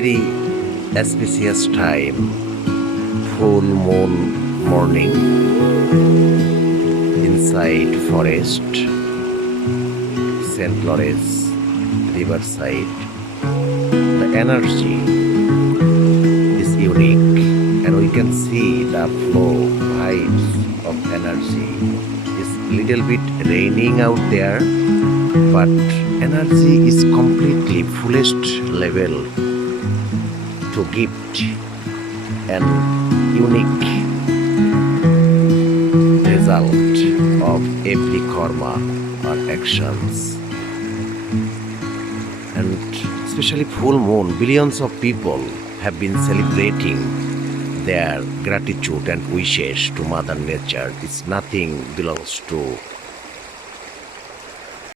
very auspicious time, full moon morning, inside forest, St. Lawrence riverside. The energy is unique, and we can see the flow, vibes of energy. It's little bit raining out there, but energy is completely fullest level to gift an unique result of every karma or actions. And especially full moon, billions of people have been celebrating their gratitude and wishes to Mother Nature. It's nothing belongs to